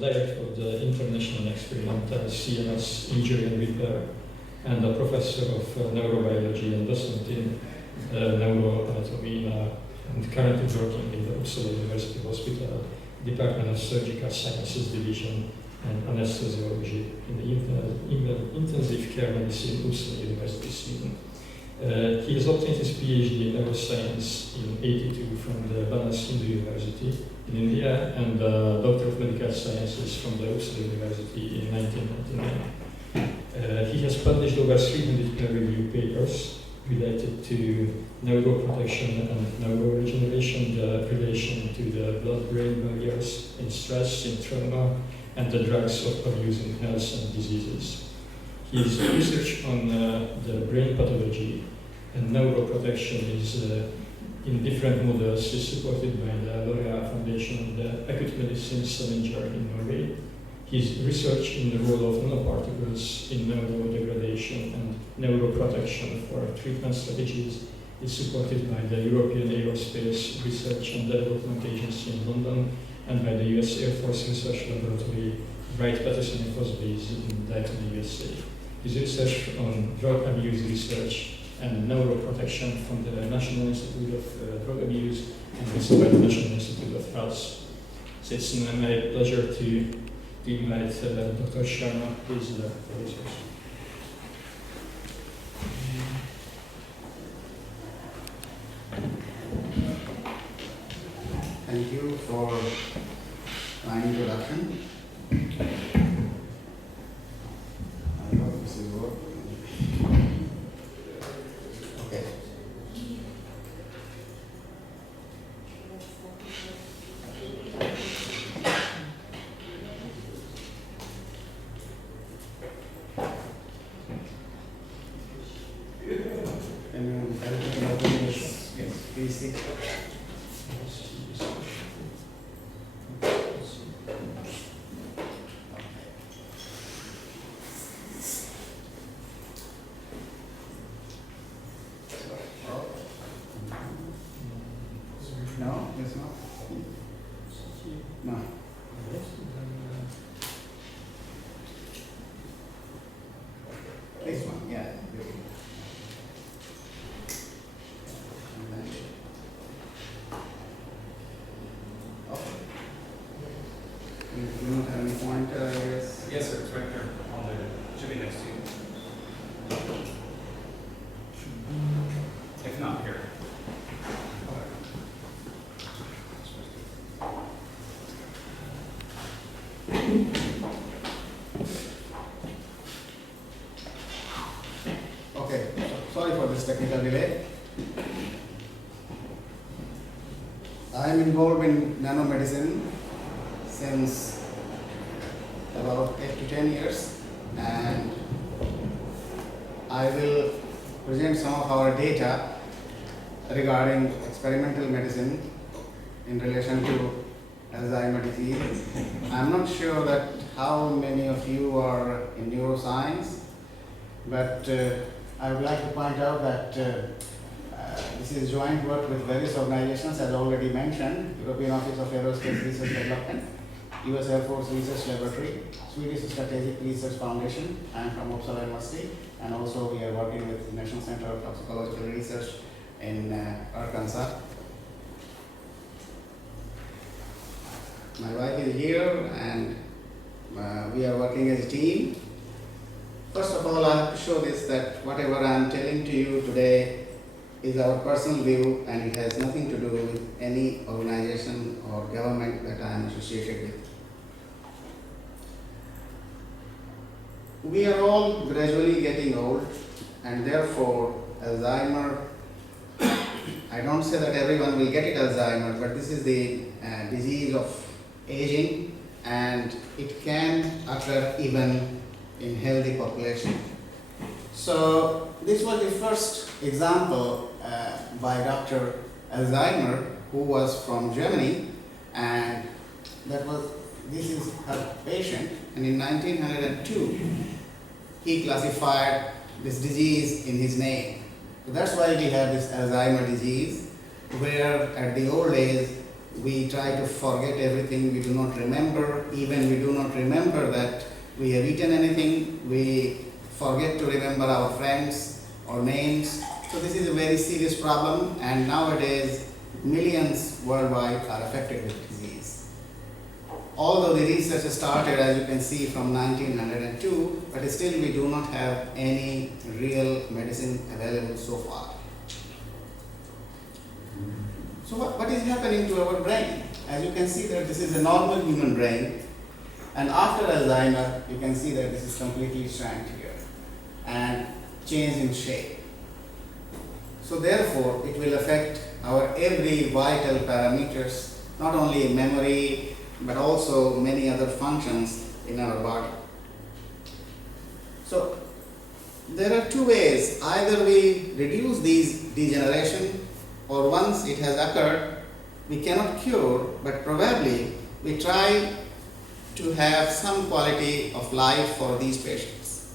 the director of the International Experimental CNS Injury and Repair, and a professor of neurobiology and docent in neuroanatomy, and currently working in the Uppsala University Hospital, Department of Surgical Sciences Division and Anesthesiology in the Intensive Care Medicine, Uppsala University, Sweden. He has obtained his PhD in neuroscience in '82 from the Banaras Hindu University in India, and Doctor of Medical Sciences from the Uppsala University in 1999. He has published over 300 peer-reviewed papers related to neuroprotection and neuroregeneration, the relation to the blood-brain barriers in stress, in trauma, and the drugs of abuse in health and diseases. His research on the brain pathology and neuroprotection is in different models is supported by the L'Oréal Foundation and the Acute Medicine Center in Norway. His research in the role of nanoparticles in neurodegradation and neuroprotection for treatment strategies is supported by the European Aerospace Research and Development Agency in London and by the US Air Force Research Laboratory, Wright-Patterson Air Force Base in Dayton, USA. His research on drug abuse research and neuroprotection from the National Institute of Drug Abuse and also by the National Institute of Health. So it's my pleasure to invite Dr. Sharma, please, the research. Thank you for my introduction. I hope this will work. Okay. Can you help me open this PC? No, it's not. No. This one, yeah. You don't have any pointer, I guess? Yes, sir, it's right there. On the, should be next to you. If not, here. Okay, sorry for this technical delay. I am involved in nanomedicine since about 8 to 10 years, and I will present some of our data regarding experimental medicine in relation to Alzheimer disease. I'm not sure that how many of you are in neuroscience, but I would like to point out that this is joint work with various organizations, as already mentioned: European Office of Aerospace Research Development, US Air Force Research Laboratory, Swedish Strategic Research Foundation. I am from Uppsala University, and also we are working with the National Center of Toxicological Research in Arkansas. My wife is here, and we are working as a team. First of all, I have to show this, that whatever I am telling to you today is our personal view, and it has nothing to do with any organization or government that I am associated with. We are all gradually getting old, and therefore Alzheimer, I don't say that everyone will get it Alzheimer, but this is the disease of aging, and it can occur even in healthy population. So this was the first example by Dr. Alzheimer, who was from Germany, and this is her patient, and in 1902 he classified this disease in his name. So that's why we have this Alzheimer disease, where at the old age We try to forget everything. We do not remember. Even we do not remember that we have eaten anything. We forget to remember our friends or names. So this is a very serious problem, and nowadays millions worldwide are affected with disease. Although the research started, as you can see, from 1902, but still we do not have any real medicine available so far. So what is happening to our brain? As you can see that this is a normal human brain, and after Alzheimer, you can see that this is completely shrank here and changed in shape. So therefore, it will affect our every vital parameters, not only memory, but also many other functions in our body. So there are two ways. Either we reduce these degeneration, or once it has occurred, we cannot cure, but probably we try to have some quality of life for these patients.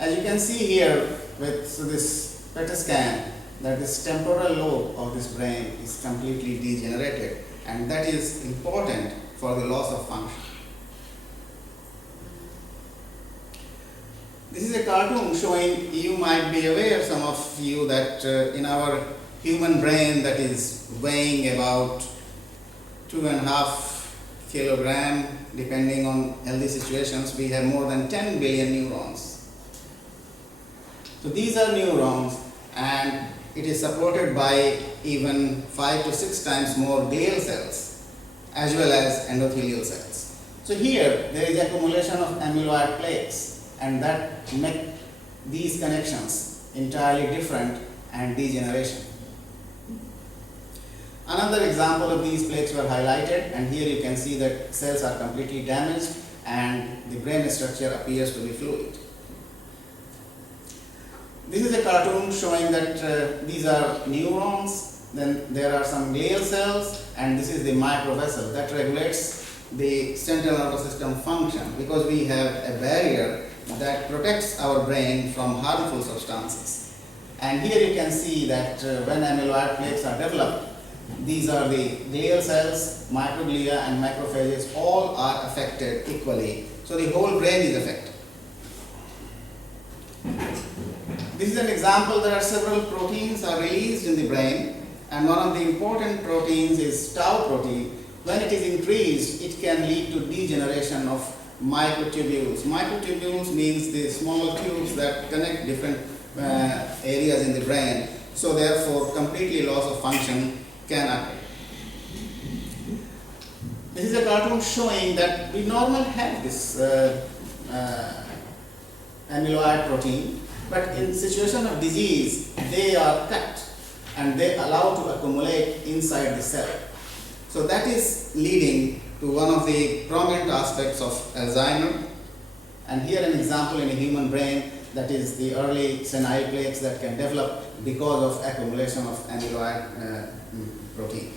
As you can see here with this PET scan, that this temporal lobe of this brain is completely degenerated, and that is important for the loss of function. This is a cartoon showing, you might be aware, some of you, that in our human brain that is weighing about 2.5 kilogram, depending on healthy situations, we have more than 10 billion neurons. So these are neurons, and it is supported by even 5 to 6 times more glial cells as well as endothelial cells. So here there is accumulation of amyloid plaques, and that make these connections entirely different and degeneration. Another example of these plaques were highlighted, and here you can see that cells are completely damaged and the brain structure appears to be fluid. This is a cartoon showing that these are neurons, then there are some glial cells, and this is the microvessel that regulates the central nervous system function, because we have a barrier that protects our brain from harmful substances. And here you can see that when amyloid plaques are developed, these are the glial cells, microglia and macrophages, all are affected equally. So the whole brain is affected. This is an example. There are several proteins are released in the brain, and one of the important proteins is tau protein. When it is increased, it can lead to degeneration of microtubules. Microtubules means the small tubes that connect different areas in the brain. So therefore, completely loss of function can occur. This is a cartoon showing that we normally have this amyloid protein, but in situation of disease, they are cut and they allow to accumulate inside the cell. So that is leading to one of the prominent aspects of Alzheimer. And here an example in a human brain, that is the early senile plaques that can develop because of accumulation of amyloid protein.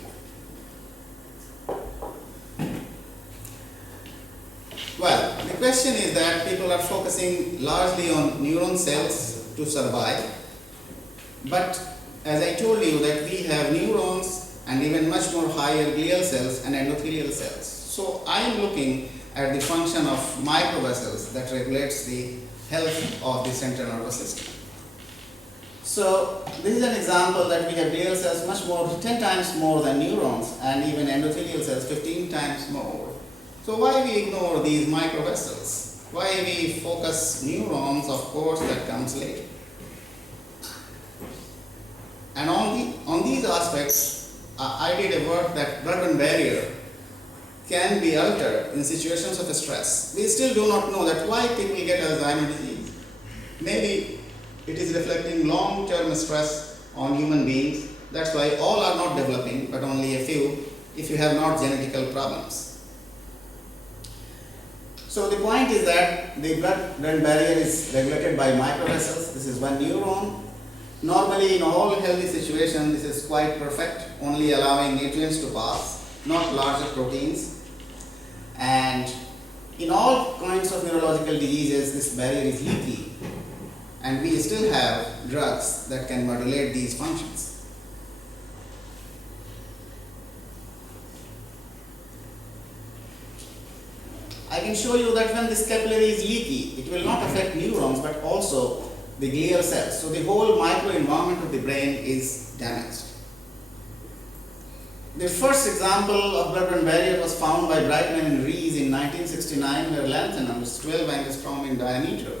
Well, the question is that people are focusing largely on neuron cells to survive, but as I told you that we have neurons and even much more higher glial cells and endothelial cells. So I am looking at the function of microvessels that regulates the health of the central nervous system. So this is an example that we have glial cells much more, 10 times more than neurons, and even endothelial cells 15 times more. So why we ignore these microvessels? Why we focus neurons? Of course, that comes later. And on these aspects, I did a work that blood-brain barrier can be altered in situations of stress. We still do not know that why people get Alzheimer's disease. Maybe it is reflecting long-term stress on human beings. That's why all are not developing, but only a few, if you have not genetical problems. So the point is that the blood-brain barrier is regulated by microvessels. This is one neuron. Normally in all healthy situations, this is quite perfect, only allowing nutrients to pass, not larger proteins. And in all kinds of neurological diseases, this barrier is leaky. And we still have drugs that can modulate these functions. I can show you that when this capillary is leaky, it will not affect neurons but also the glial cells. So the whole microenvironment of the brain is damaged. The first example of blood-brain barrier was found by Brightman and Rees in 1969, where lanthanum, which is 12 angstrom in diameter,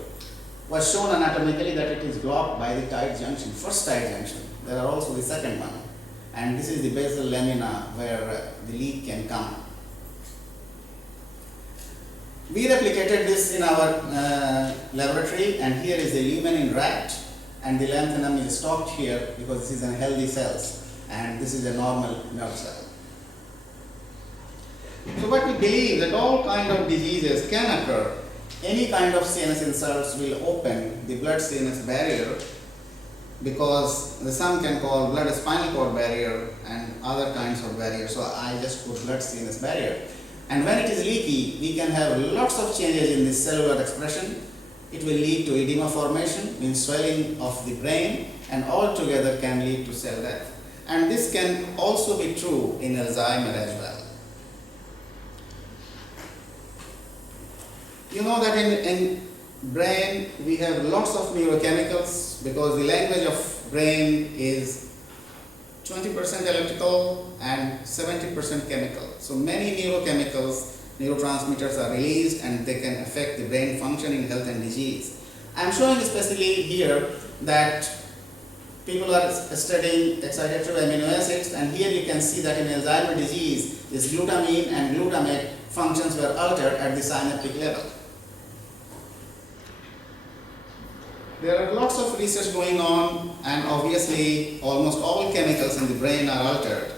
was shown anatomically that it is blocked by the tight junction, first tight junction. There are also the second one. And this is the basal lamina where the leak can come. We replicated this in our laboratory, and here is the lumen in rat, and the lanthanum is stocked here because this is a healthy cells, and this is a normal nerve cell. So what we believe that all kind of diseases can occur. Any kind of CNS insults will open the blood-CNS barrier, because some can call blood-spinal cord barrier and other kinds of barriers. So I just put blood-CNS barrier. And when it is leaky, we can have lots of changes in the cellular expression. It will lead to edema formation, means swelling of the brain, and altogether can lead to cell death. And this can also be true in Alzheimer as well. You know that in brain we have lots of neurochemicals, because the language of brain is 20% electrical and 70% chemical. So many neurochemicals, neurotransmitters are released, and they can affect the brain function in health and disease. I am showing especially here that people are studying excitatory amino acids, and here you can see that in Alzheimer's disease, this glutamine and glutamate functions were altered at the synaptic level. There are lots of research going on, and obviously almost all chemicals in the brain are altered.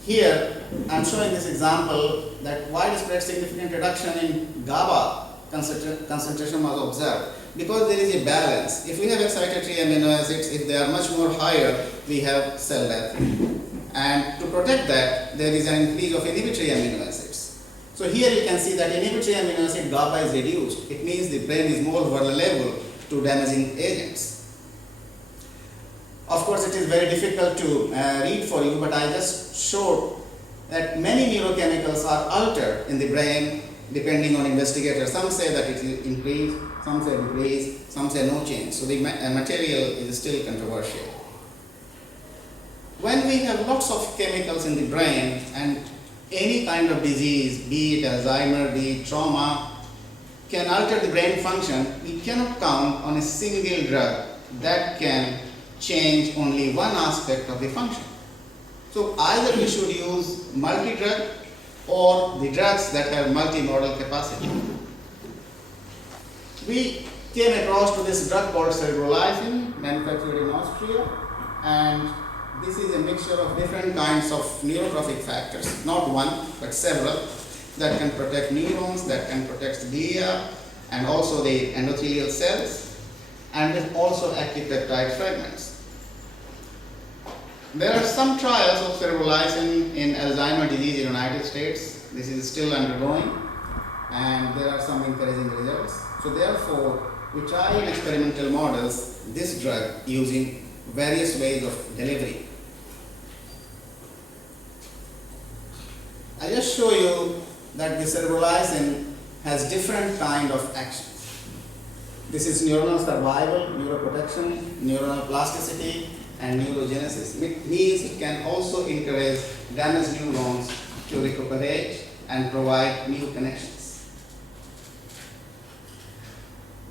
Here I am showing this example that widespread significant reduction in GABA concentration was observed, because there is a balance. If we have excitatory amino acids, if they are much more higher, we have cell death. And to protect that, there is an increase of inhibitory amino acids. So here you can see that inhibitory amino acid GABA is reduced. It means the brain is more vulnerable to damaging agents. Of course, it is very difficult to read for you, but I just showed that many neurochemicals are altered in the brain depending on investigators. Some say that it will increase, some say decrease, some say no change. So the material is still controversial. When we have lots of chemicals in the brain, and any kind of disease, be it Alzheimer, be it trauma, can alter the brain function, we cannot count on a single drug that can change only one aspect of the function. So either we should use multi-drug or the drugs that have multimodal capacity. We came across to this drug called Cerebrolysin, manufactured in Austria, and this is a mixture of different kinds of neurotrophic factors, not one, but several, that can protect neurons, that can protect glia, and also the endothelial cells, and with also active peptide fragments. There are some trials of cerebrolysin in Alzheimer's disease in the United States. This is still undergoing, and there are some encouraging results. So therefore, we try in experimental models this drug using various ways of delivery. I just show you that the cerebrolysin has different kind of actions. This is neuronal survival, neuroprotection, neuronal plasticity, and neurogenesis. It means it can also encourage damaged neurons to recuperate and provide new connections.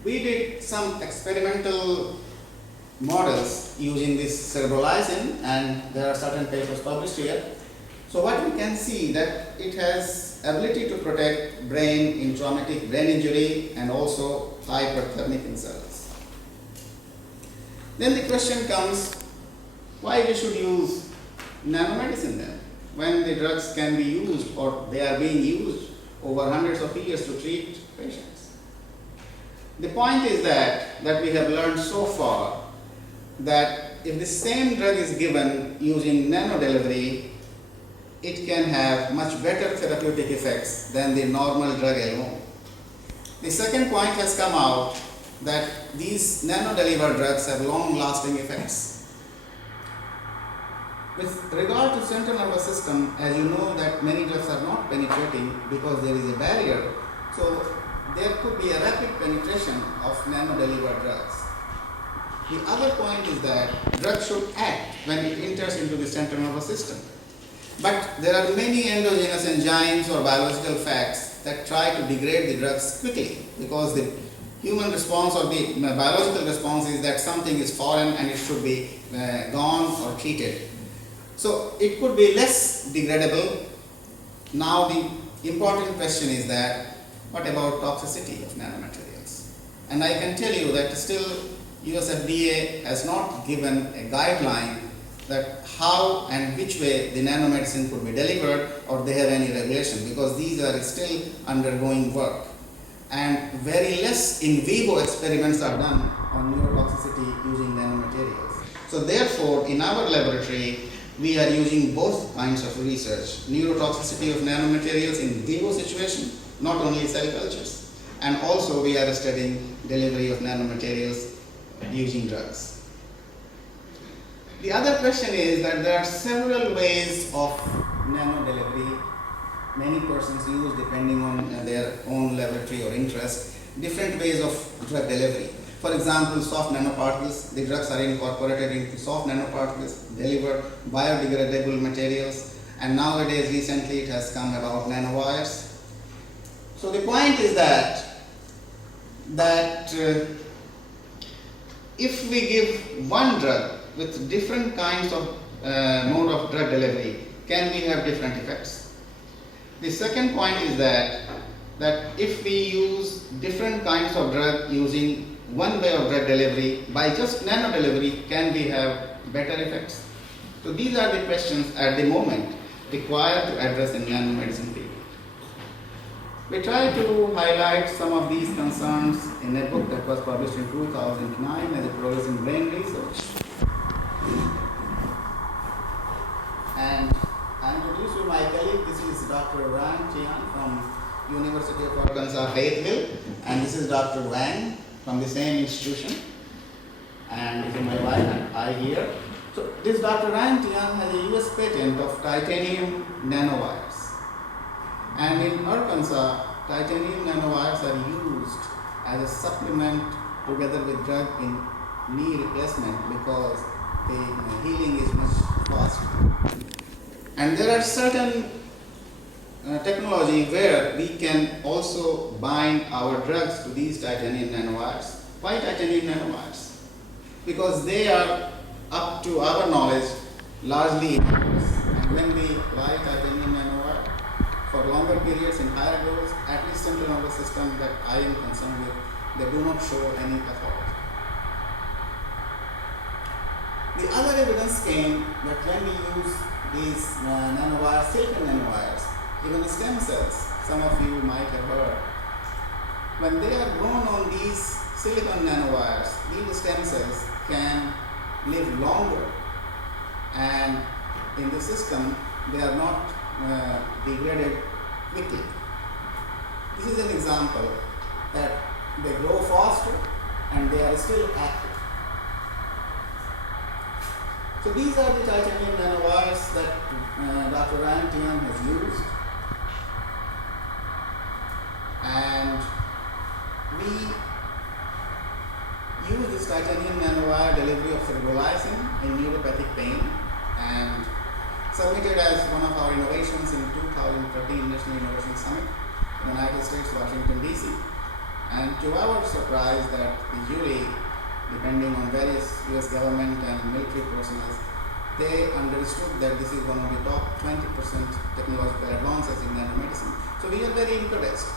We did some experimental models using this cerebrolysin, and there are certain papers published here. So what we can see that it has ability to protect brain in traumatic brain injury and also hyperthermic insults. Then the question comes, why we should use nanomedicine then, when the drugs can be used or they are being used over hundreds of years to treat patients. The point is that we have learned so far that if the same drug is given using nano delivery, it can have much better therapeutic effects than the normal drug alone. The second point has come out that these nano-delivered drugs have long-lasting effects. With regard to central nervous system, as you know that many drugs are not penetrating because there is a barrier. So there could be a rapid penetration of nano-delivered drugs. The other point is that drug should act when it enters into the central nervous system. But there are many endogenous enzymes or biological facts that try to degrade the drugs quickly because the human response or the biological response is that something is foreign and it should be gone or treated. So it could be less degradable. Now the important question is that what about toxicity of nanomaterials? And I can tell you that still US FDA has not given a guideline that how and which way the nanomedicine could be delivered, or they have any regulation, because these are still undergoing work. And very less in vivo experiments are done on neurotoxicity using nanomaterials. So therefore, in our laboratory, we are using both kinds of research, neurotoxicity of nanomaterials in vivo situation, not only cell cultures, and also we are studying delivery of nanomaterials using drugs. The other question is that there are several ways of nano delivery. Many persons use, depending on their own laboratory or interest, different ways of drug delivery. For example, soft nanoparticles. The drugs are incorporated into soft nanoparticles, deliver biodegradable materials, and nowadays recently it has come about nanowires. So the point is that if we give one drug with different kinds of mode of drug delivery, can we have different effects? The second point is that if we use different kinds of drug using one way of drug delivery, by just nano delivery, can we have better effects? So these are the questions at the moment required to address in nanomedicine field. We try to highlight some of these concerns in a book that was published in 2009 as a progress in brain research. And I introduce you my colleague. This is Dr. Ran Tian from University of Arkansas, Fayetteville, and this is Dr. Wang from the same institution. And this is my wife and I here. So this Dr. Ran Tian has a US patent of titanium nanowires. And in Arkansas, titanium nanowires are used as a supplement together with drug in knee replacement because the healing is much faster. And there are certain technology where we can also bind our drugs to these titanium nanowires. Why titanium nanowires? Because they are, up to our knowledge, largely innocuous. And when we apply titanium nanowire for longer periods in higher dose, at least central nervous system that I am concerned with, they do not show any pathology. The other evidence came that when we use these nanowires, silicon nanowires, even stem cells, some of you might have heard, when they are grown on these silicon nanowires, these stem cells can live longer, and in the system they are not degraded quickly. This is an example that they grow faster and they are still active. So these are the titanium nanowires that Dr. Ran Tian has used, and we use this titanium nanowire delivery of cerebrolysin in neuropathic pain, and submitted as one of our innovations in 2013 National Innovation Summit, United States, Washington, D.C. And to our surprise that the jury, depending on various US government and military personnel, they understood that this is one of the top 20% technological advances in nanomedicine. So we are very encouraged.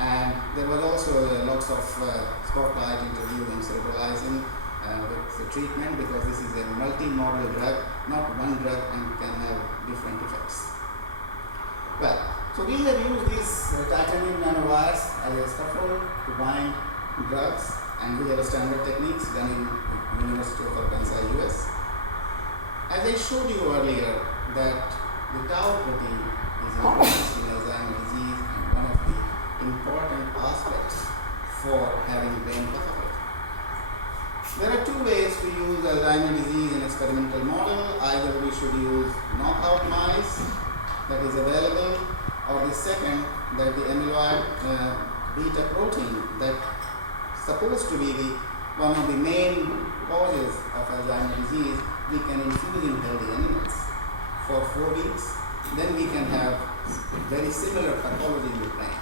And there was also lots of spotlight interview on cerebrolysin with the treatment, because this is a multi-modal drug, not one drug, and can have different effects. Well, so we have used these titanium nanowires as a scaffold to bind drugs, and we have standard techniques done in the University of Arkansas, US. As I showed you earlier, that the tau protein is introduced in Alzheimer disease and one of the important aspects for having brain pathology. There are two ways to use Alzheimer's disease in experimental model. Either we should use knockout mice that is available, or the second, that the amyloid beta protein that supposed to be one of the main causes of Alzheimer's disease, we can infuse in healthy animals for 4 weeks. Then we can have very similar pathology in the brain.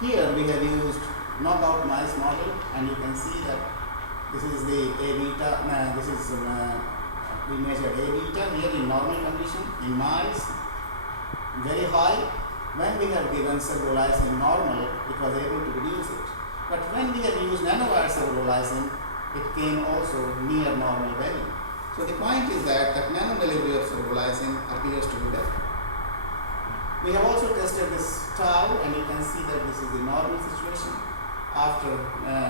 Here we have used knockout mice model, and you can see that this is the A beta, we measured A beta here in normal condition in mice, very high. When we have given cerebrolysin normal, it was able to reduce it. But when we have used nanowire cerebrolysin, it came also near normal value. So the point is that nano delivery of cerebrolysin appears to be better. We have also tested this tau, and you can see that this is the normal situation after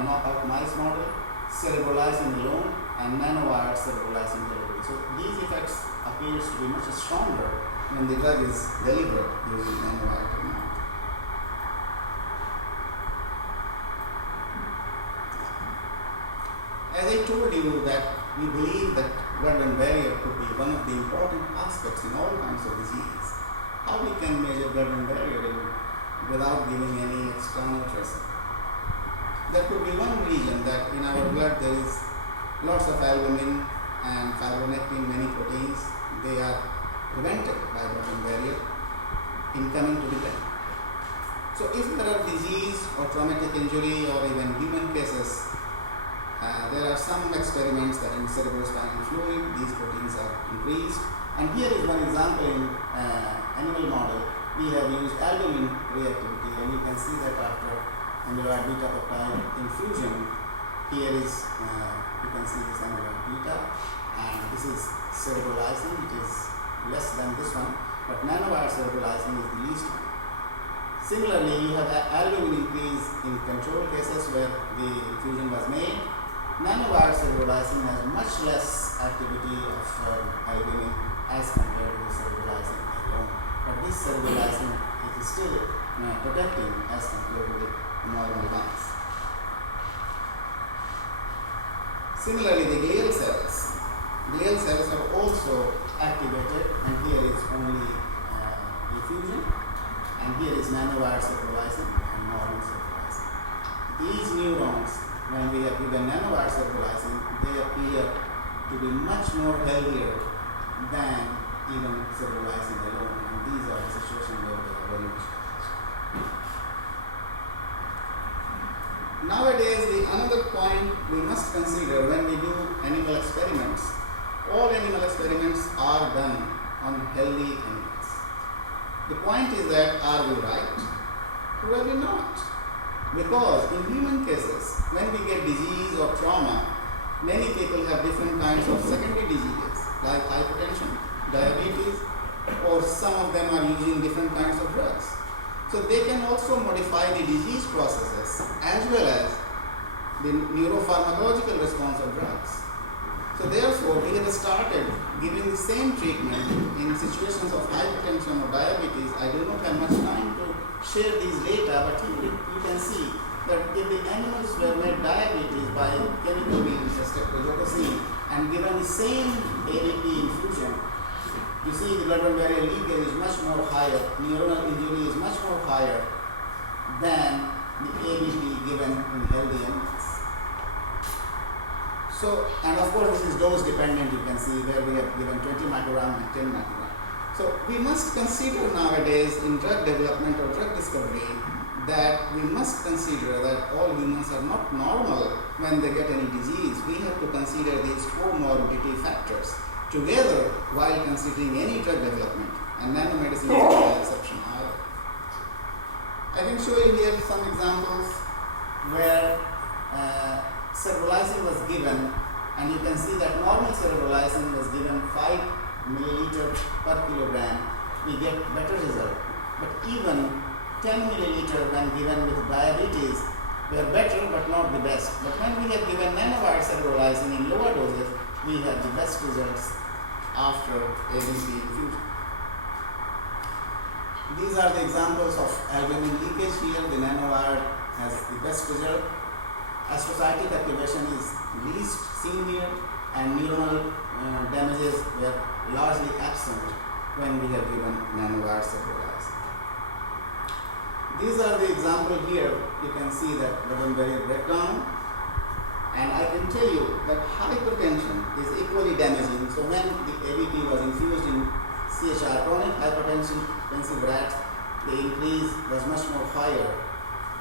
knockout mice model, cerebrolysin alone, and nanowire cerebrolysin delivery. So these effects appears to be much stronger when the drug is delivered using nanowire technology. As I told you that we believe that blood-brain barrier could be one of the important aspects in all kinds of disease. How we can measure blood-brain barrier without giving any external tracer? There could be one reason that in our blood there is lots of albumin and fibronectin, many proteins. They are prevented by blood-brain barrier in coming to the brain. So if there are disease or traumatic injury or even human cases, there are some experiments that in cerebrospinal fluid these proteins are increased. And here is one example in animal model. We have used albumin reactivity, and you can see that after amyloid beta peptide infusion, here is you can see this amyloid beta, and this is cerebrolysin. It is less than this one, but nanowire cerebrolysin is the least one. Similarly, you have albumin increase in control cases where the infusion was made. Nanowire cerebrolysin has much less activity of albumin as compared to the cerebrolysin alone. But this cerebrolysin is still protecting as compared to the normal ones. Similarly, the glial cells. Glial cells are also activated, and here is only infusion, and here is nanowire cerebrolysin and normal cerebrolysin. These neurons, when we have given nanowire cerebrolysin, they appear to be much more healthier than even cerebrolysin alone, and these are the situations where they are very much. Nowadays, another point we must consider when we do animal experiments, all animal experiments are done on healthy animals. The point is that, are we right? Probably not. Because in human cases, when we get disease or trauma, many people have different kinds of secondary diseases like hypertension, diabetes, or some of them are using different kinds of drugs. So they can also modify the disease processes as well as the neuropharmacological response of drugs. So therefore, we have started giving the same treatment in situations of hypertension or diabetes. I do not have much time to share these data, but you can see that if the animals were made diabetes by chemical means, streptozotocin, and given the same ADP infusion, you see the blood-brain barrier leakage is much more higher, neuronal injury is much more higher than the ADP given in healthy animals. So, and of course this is dose dependent, you can see where we have given 20 microgram and 10 microgram. So we must consider nowadays in drug development or drug discovery that we must consider that all humans are not normal when they get any disease. We have to consider these comorbidity factors together while considering any drug development, and nanomedicine is no exception either. I can show you here some examples where cerebrolysin was given, and you can see that normal cerebrolysin was given 5 milliliter per kilogram, we get better result. But even 10 milliliter when given with diabetes were better but not the best. But when we have given nanowire cerebrolysin in lower doses, we have the best results after ADP infusion. These are the examples of albumin leakage here. The nanowire has the best result. astrocytic activation is least seen here, and neuronal damages were largely absent when we have given nanowire cerebrolysin. These are the examples here. You can see that Roddenberry breakdown, and I can tell you that hypertension is equally damaging. So when the ABP was infused in CHR, chronic hypertensive rats, the increase was much more higher,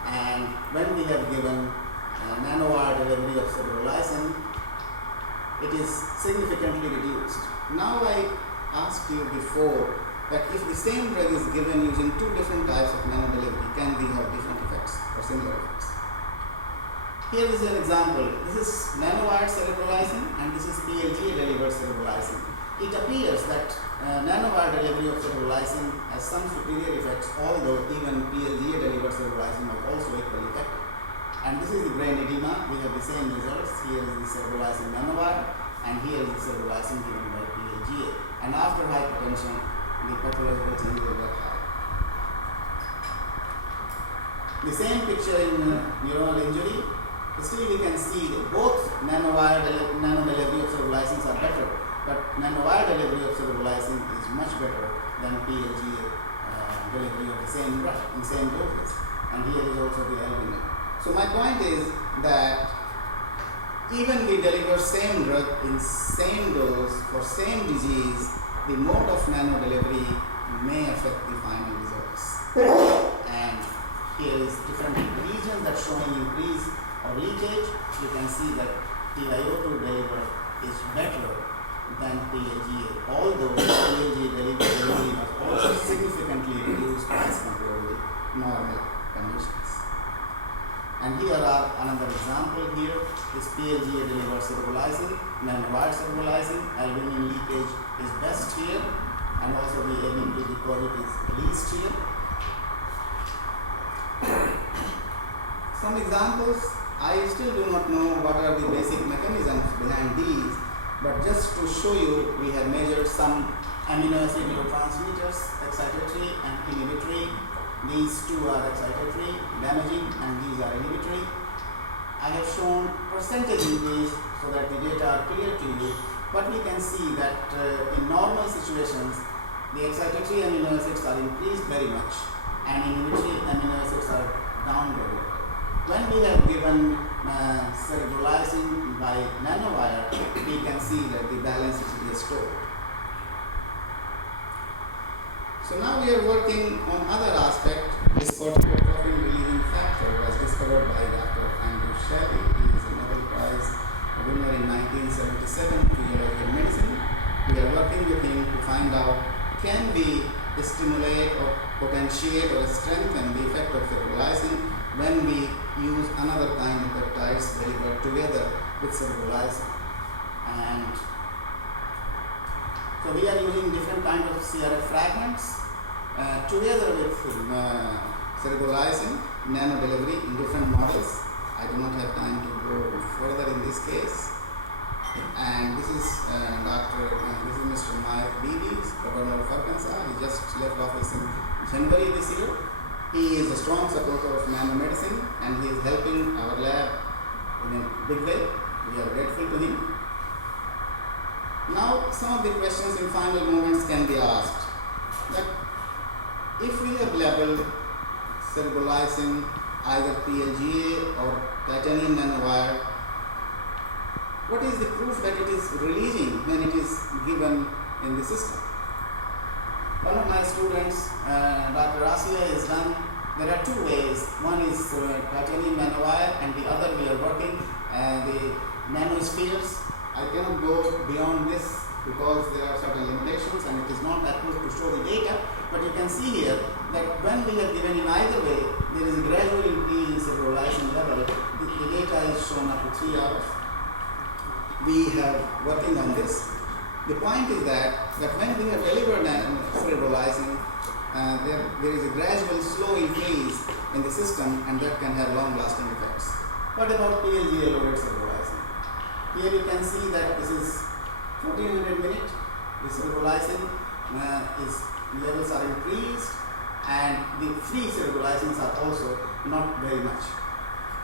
and when we have given nanowire delivery of cerebrolysin, it is significantly reduced. Now I asked you before that if the same drug is given using two different types of nanodelivery, can we have different effects or similar effects? Here is an example. This is nanowire cerebrolysin and this is PLGA delivered cerebrolysin. It appears that nanowire delivery of cerebrolysin has some superior effects, although even PLGA delivered cerebrolysin was also equally effective. And this is the brain edema. We have the same results. Here is the cerebrolysin nanowire, and here is the cerebrolysin given by PLGA. And after hypertension, the pathological changes were high. The same picture in neuronal injury. Still we can see that both nanodelivery of cerebrolysin are better, but nanowire delivery of cerebrolysin is much better than PLGA delivery of the same drug in same doses. And here is also the albumin. So my point is that even we deliver same drug in same dose for same disease, the mode of nanodelivery may affect the final results. And here is different regions that showing increase of leakage. You can see that TiO2 delivered is better than PLGA, although PLGA delivery was also significantly reduced as compared with normal conditions. And here are another example here is PLGA delivered cerebrolysin, nanowire cerebrolysin, albumin leakage is best here, and also the ABP deposit is least here. Some examples, I still do not know what are the basic mechanisms behind these, but just to show you, we have measured some amino acid neurotransmitters, excitatory and inhibitory. These two are excitatory, damaging, and these are inhibitory. I have shown percentage increase so that the data are clear to you, but we can see that in normal situations, the excitatory amino acids are increased very much, and inhibitory amino acids are down very low. When we have given cerebrolysin by nanowire, we can see that the balance is restored. So now we are working on other aspect. This corticotrophin releasing factor was discovered by Dr. Andrew Shelley. He is a Nobel Prize winner in 1977 in physiology and medicine. We are working with him to find out, can we stimulate or potentiate or strengthen the effect of cerebrolysin when we use another kind of peptides delivered together with cerebrolysin. And so we are using different kinds of CRF fragments together with cerebrolysin, nanodelivery in different models. I do not have time to go further in this case. And this is this is Mr. Mike Beebe, Governor of Arkansas. He just left office in January this year. He is a strong supporter of nanomedicine, and he is helping our lab in a big way. We are grateful to him. Now, some of the questions in final moments can be asked. That if we have labeled cerebrolysin either PLGA or titanium nanowire, what is the proof that it is releasing when it is given in the system? One of my students, Dr. Asia, has done, there are two ways. One is titanium nanowire, and the other we are working the nanospheres. I cannot go beyond this because there are certain limitations and it is not approved to show the data, but you can see here that when we have given in either way, there is a gradual increase in cerebrolysin level. The data is shown up to 3 hours. We have working on this. The point is that when we have delivered cerebrolysin, there is a gradual slow increase in the system, and that can have long-lasting effects. What about PLGA loaded cerebrolysin? Here you can see that this is 1400 minutes. The cerebrolysin levels are increased, and the free cerebrolysins are also not very much.